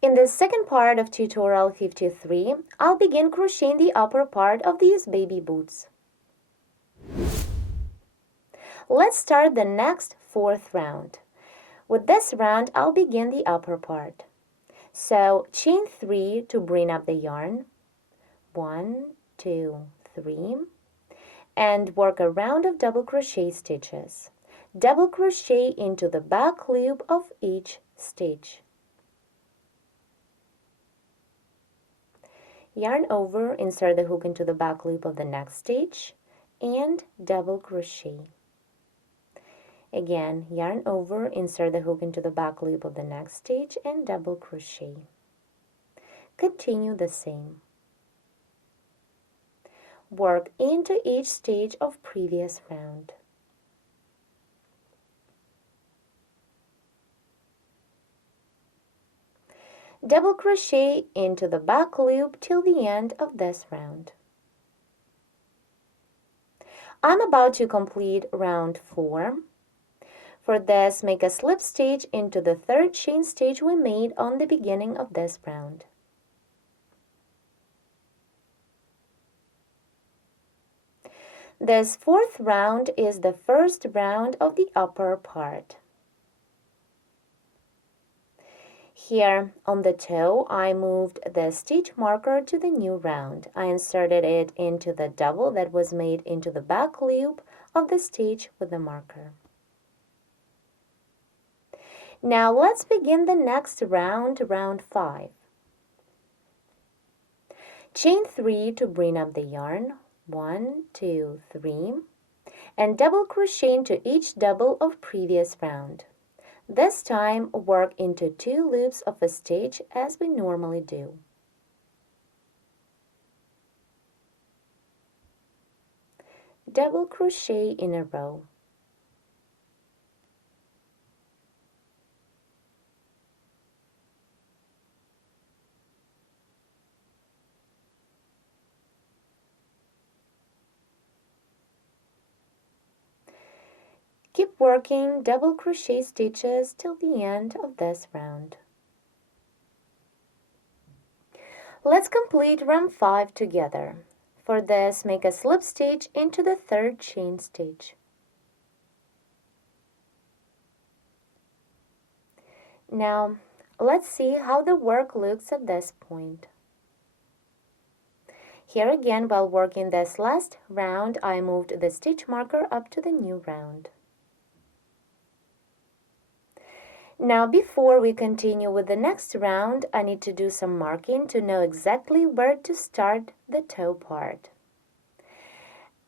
In the second part of tutorial 53, I'll begin crocheting the upper part of these baby boots. Let's start the next fourth round. With this round, I'll begin the upper part. So chain 3 to bring up the yarn. 1, 2, 3. And work a round of double crochet stitches. Double crochet into the back loop of each stitch. Yarn over, insert the hook into the back loop of the next stitch, and double crochet. Again, yarn over, insert the hook into the back loop of the next stitch, and double crochet. Continue the same. Work into each stitch of previous round. Double crochet into the back loop till the end of this round. I'm about to complete round 4. For this, make a slip stitch into the third chain stitch we made on the beginning of this round. This fourth round is the first round of the upper part. Here on the toe, I moved the stitch marker to the new round. I inserted it into the double that was made into the back loop of the stitch with the marker. Now let's begin the next round, round 5. Chain 3 to bring up the yarn. 1, 2, 3. And double crochet into each double of previous round. This time, work into 2 loops of a stitch as we normally do. Double crochet in a row. Keep working double crochet stitches till the end of this round. Let's complete round 5 together. For this, make a slip stitch into the third chain stitch. Now, let's see how the work looks at this point. Here again, while working this last round, I moved the stitch marker up to the new round. Now, before we continue with the next round, I need to do some marking to know exactly where to start the toe part.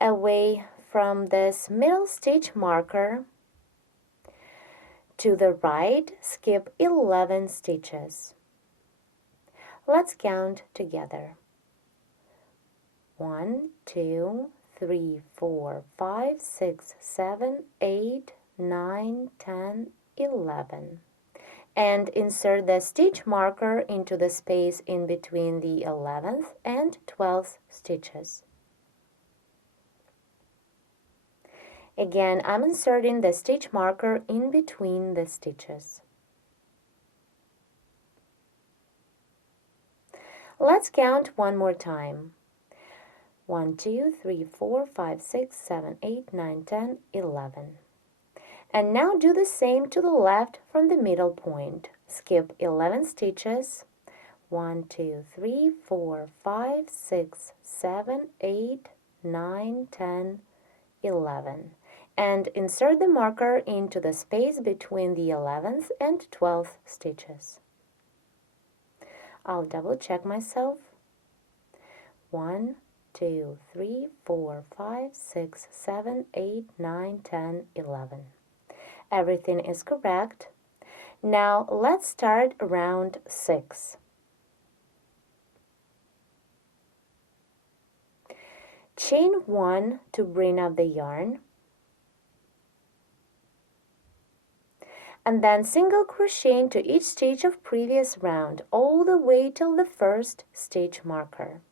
Away from this middle stitch marker, to the right, skip 11 stitches. Let's count together. 1, 2, 3, 4, 5, 6, 7, 8, 9, 10, 11. And insert the stitch marker into the space in between the 11th and 12th stitches. Again, I'm inserting the stitch marker in between the stitches. Let's count one more time. 1, 2, 3, 4, 5, 6, 7, 8, 9, 10, 11. And now do the same to the left from the middle point. Skip 11 stitches. 1, 2, 3, 4, 5, 6, 7, 8, 9, 10, 11. And insert the marker into the space between the 11th and 12th stitches. I'll double check myself. 1, 2, 3, 4, 5, 6, 7, 8, 9, 10, 11. Everything is correct. Now let's start round 6. Chain 1 to bring up the yarn. And then single crochet into each stitch of previous round all the way till the first stitch marker.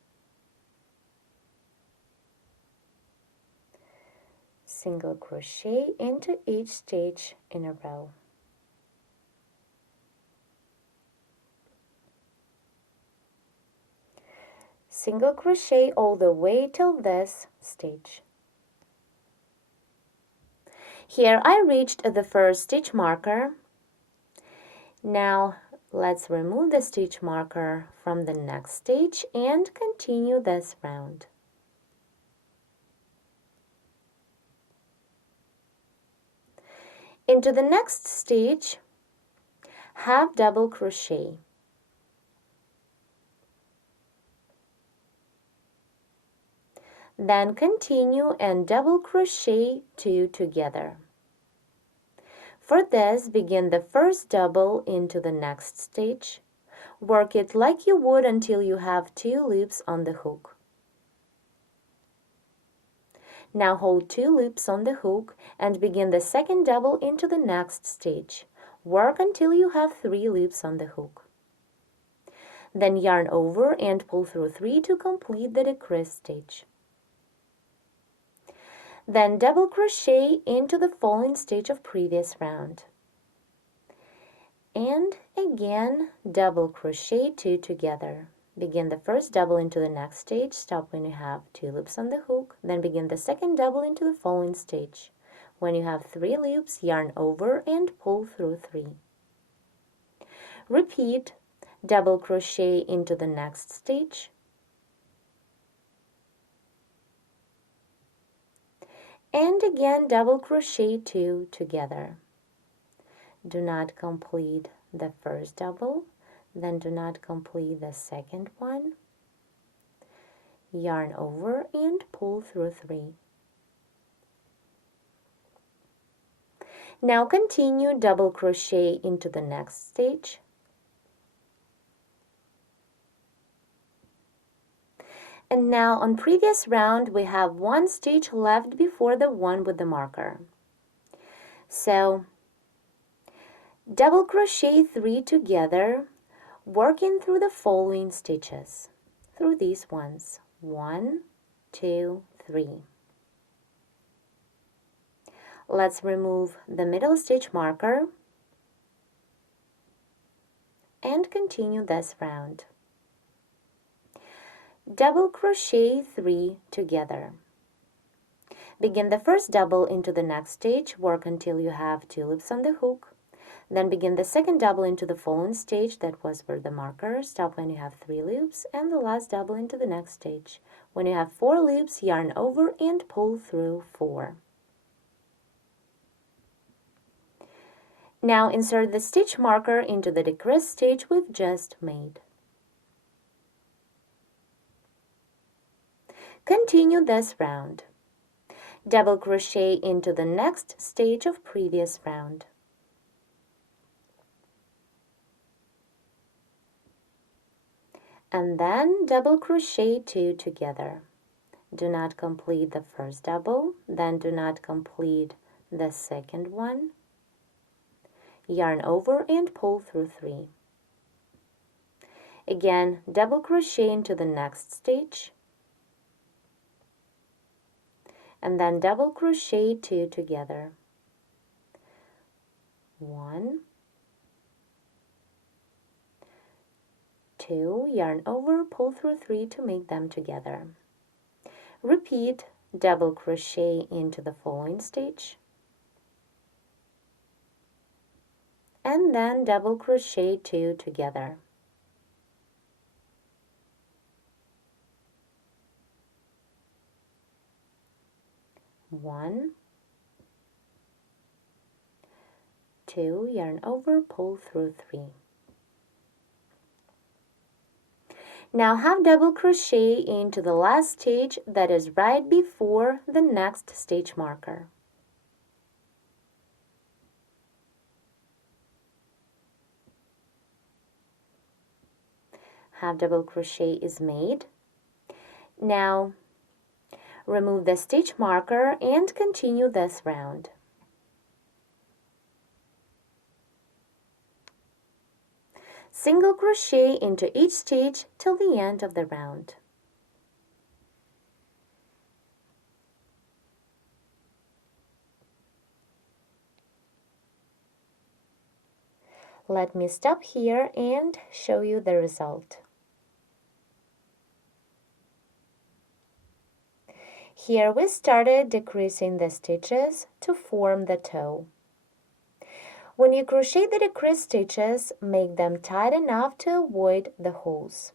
Single crochet into each stitch in a row. single crochet all the way till this stitch. Here I reached the first stitch marker. Now let's remove the stitch marker from the next stitch and continue this round. Into the next stitch, half double crochet. Then continue and double crochet 2 together. For this, begin the first double into the next stitch. Work it like you would until you have 2 loops on the hook. Now hold 2 loops on the hook and begin the second double into the next stitch. Work until you have 3 loops on the hook. Then yarn over and pull through 3 to complete the decrease stitch. Then double crochet into the following stitch of previous round. And again, double crochet 2 together. Begin the first double into the next stitch, stop when you have 2 loops on the hook, then begin the second double into the following stitch. When you have 3 loops, yarn over and pull through 3. Repeat, double crochet into the next stitch, and again double crochet 2 together. Do not complete the first double, then do not complete the second one. Yarn over and pull through 3. Now continue double crochet into the next stitch, and now on previous round we have 1 stitch left before the one with the marker. So double crochet 3 together, working through the following stitches, through these ones. 1, 2, 3. Let's remove the middle stitch marker and continue this round. Double crochet 3 together. Begin the first double into the next stitch, work until you have 2 loops on the hook. Then begin the second double into the following stitch, that was for the marker, stop when you have 3 loops, and the last double into the next stitch. When you have 4 loops, yarn over and pull through 4. Now insert the stitch marker into the decrease stitch we've just made. Continue this round. Double crochet into the next stitch of previous round. And then double crochet 2 together. Do not complete the first double, then do not complete the second one. Yarn over and pull through 3. Again, double crochet into the next stitch, and then double crochet 2 together. 1, 2, yarn over, pull through 3 to make them together. Repeat, double crochet into the following stitch, and then double crochet 2 together. One, 2, yarn over, pull through 3. Now half double crochet into the last stitch that is right before the next stitch marker. Half double crochet is made. Now remove the stitch marker and continue this round. Single crochet into each stitch till the end of the round. Let me stop here and show you the result. Here we started decreasing the stitches to form the toe. When you crochet the decreased stitches, make them tight enough to avoid the holes.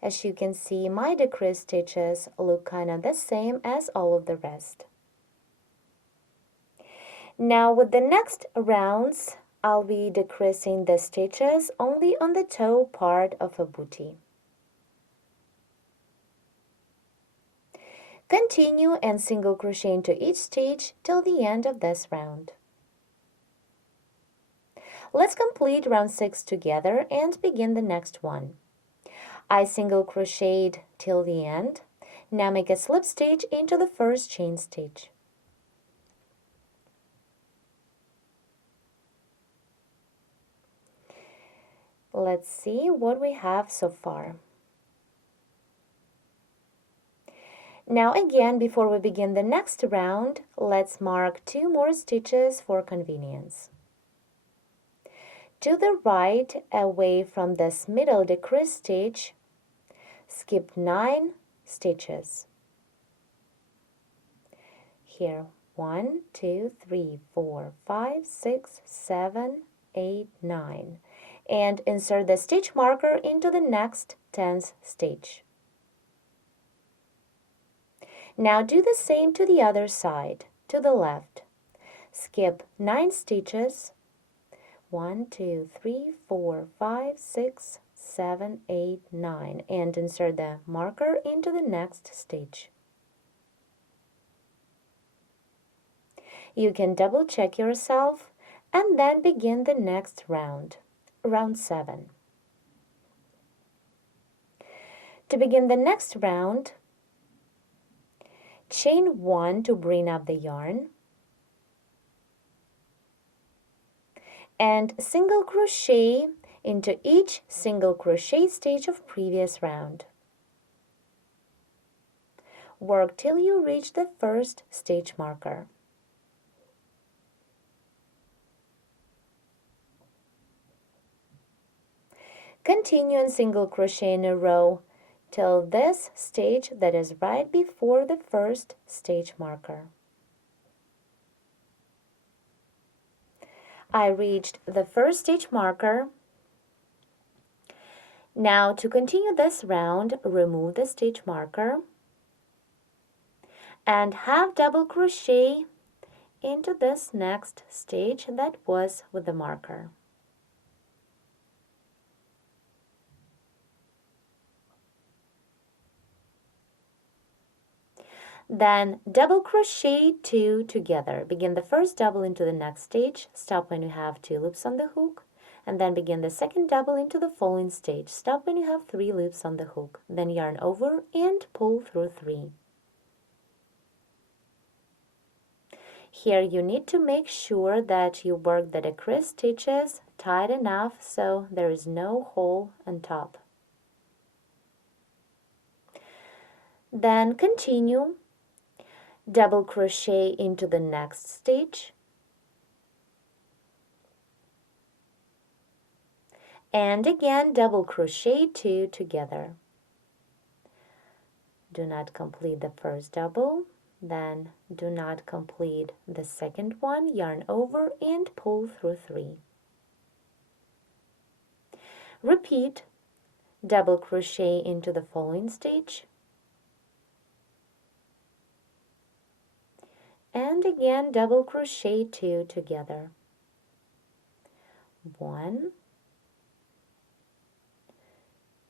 As you can see, my decreased stitches look kind of the same as all of the rest. Now with the next rounds, I'll be decreasing the stitches only on the toe part of a bootie. Continue and single crochet into each stitch till the end of this round. Let's complete round 6 together and begin the next one. I single crocheted till the end. Now make a slip stitch into the first chain stitch. Let's see what we have so far. Now again, before we begin the next round, let's mark 2 more stitches for convenience. To the right, away from this middle decrease stitch, skip 9 stitches. Here, 1, 2, 3, 4, 5, 6, 7, 8, 9. And insert the stitch marker into the next 10th stitch. Now do the same to the other side, to the left. Skip 9 stitches. 1, 2, 3, 4, 5, 6, 7, 8, 9. And insert the marker into the next stitch. You can double check yourself and then begin the next round, round 7. To begin the next round, chain 1 to bring up the yarn and single crochet into each single crochet stitch of previous round. Work till you reach the first stitch marker. Continue and single crochet in a row till this stitch that is right before the first stitch marker. I reached the first stitch marker. Now to continue this round, remove the stitch marker and half double crochet into this next stitch that was with the marker. Then double crochet 2 together. Begin the first double into the next stitch, stop when you have 2 loops on the hook, and then begin the second double into the following stitch. Stop when you have 3 loops on the hook, then yarn over and pull through 3. Here you need to make sure that you work the decrease stitches tight enough so there is no hole on top. Then continue. Double crochet into the next stitch and again double crochet 2 together. Do not complete the first double, then do not complete the second one, yarn over and pull through 3. Repeat, double crochet into the following stitch and again double crochet 2 together. 1,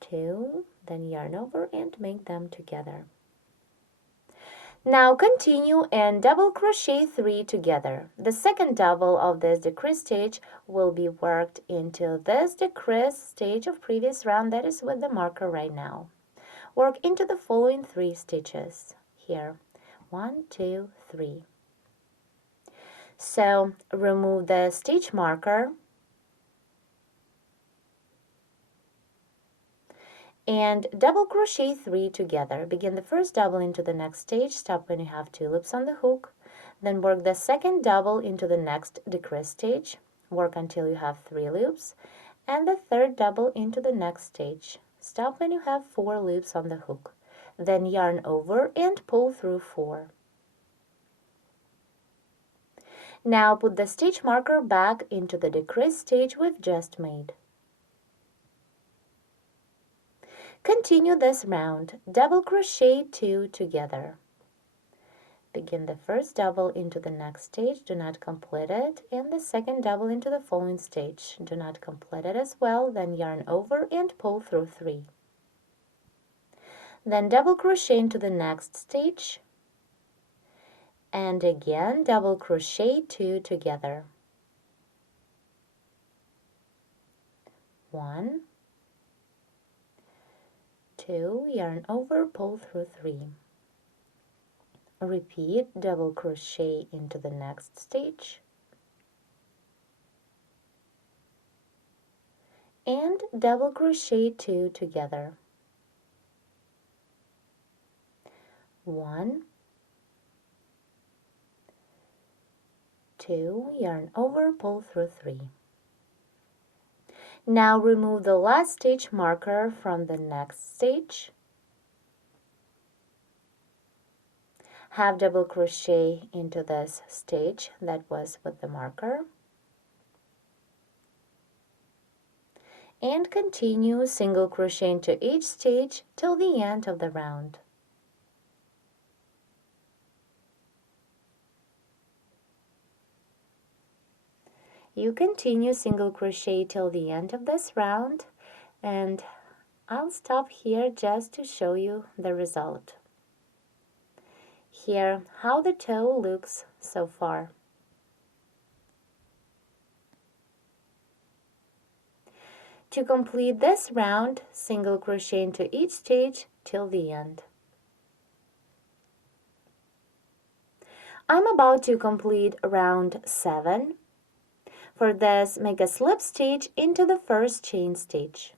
2, then yarn over and make them together. Now continue and double crochet 3 together. The second double of this decrease stitch will be worked into this decrease stitch of previous round that is with the marker right now. Work into the following 3 stitches. Here, 1, 2, 3. So remove the stitch marker and double crochet 3 together. Begin the first double into the next stitch, stop when you have 2 loops on the hook, then work the second double into the next decrease stitch, work until you have 3 loops, and the third double into the next stitch. Stop when you have 4 loops on the hook. then yarn over and pull through 4. Now put the stitch marker back into the decrease stitch we've just made. Continue this round. Double crochet 2 together. Begin the first double into the next stitch, do not complete it, and the second double into the following stitch. Do not complete it as well, then yarn over and pull through 3. Then double crochet into the next stitch, and again double crochet 2 together. 1, 2, yarn over, pull through 3. Repeat, double crochet into the next stitch, and double crochet 2 together. 1, 2, yarn over, pull through 3. Now remove the last stitch marker from the next stitch. Half double crochet into this stitch that was with the marker. And continue single crochet into each stitch till the end of the round. You continue single crochet till the end of this round, and I'll stop here just to show you the result. Here, how the toe looks so far. To complete this round, single crochet into each stitch till the end. I'm about to complete round 7. For this, make a slip stitch into the first chain stitch.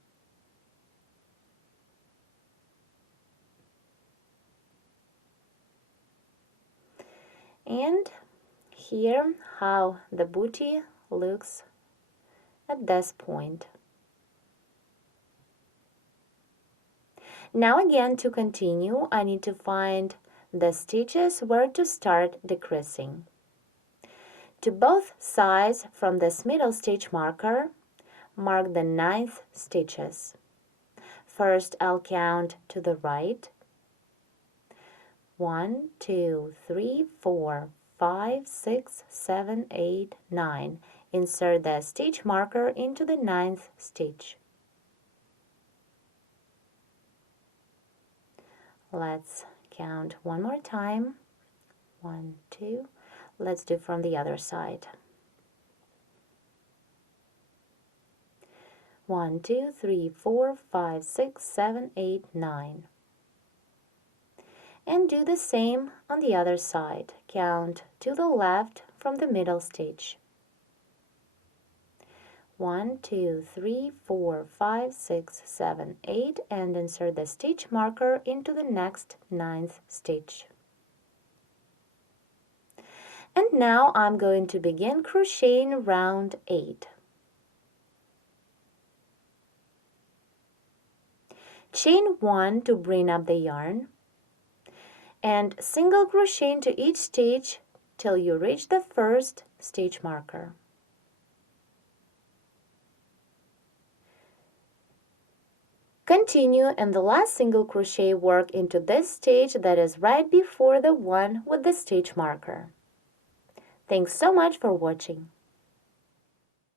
And here how the booty looks at this point. Now again, to continue, I need to find the stitches where to start decreasing. To both sides from this middle stitch marker, mark the 9th stitches. First, I'll count to the right. 1, 2, 3, 4, 5, 6, 7, 8, 9. Insert the stitch marker into the 9th stitch. Let's count one more time. 1, 2. Let's do from the other side. 1, 2, 3, 4, 5, 6, 7, 8, 9. And do the same on the other side. Count to the left from the middle stitch. 1, 2, 3, 4, 5, 6, 7, 8, and insert the stitch marker into the next 9th stitch. And now I'm going to begin crocheting round 8. Chain 1 to bring up the yarn, and single crochet into each stitch till you reach the first stitch marker. Continue and the last single crochet work into this stitch that is right before the one with the stitch marker. Thanks so much for watching.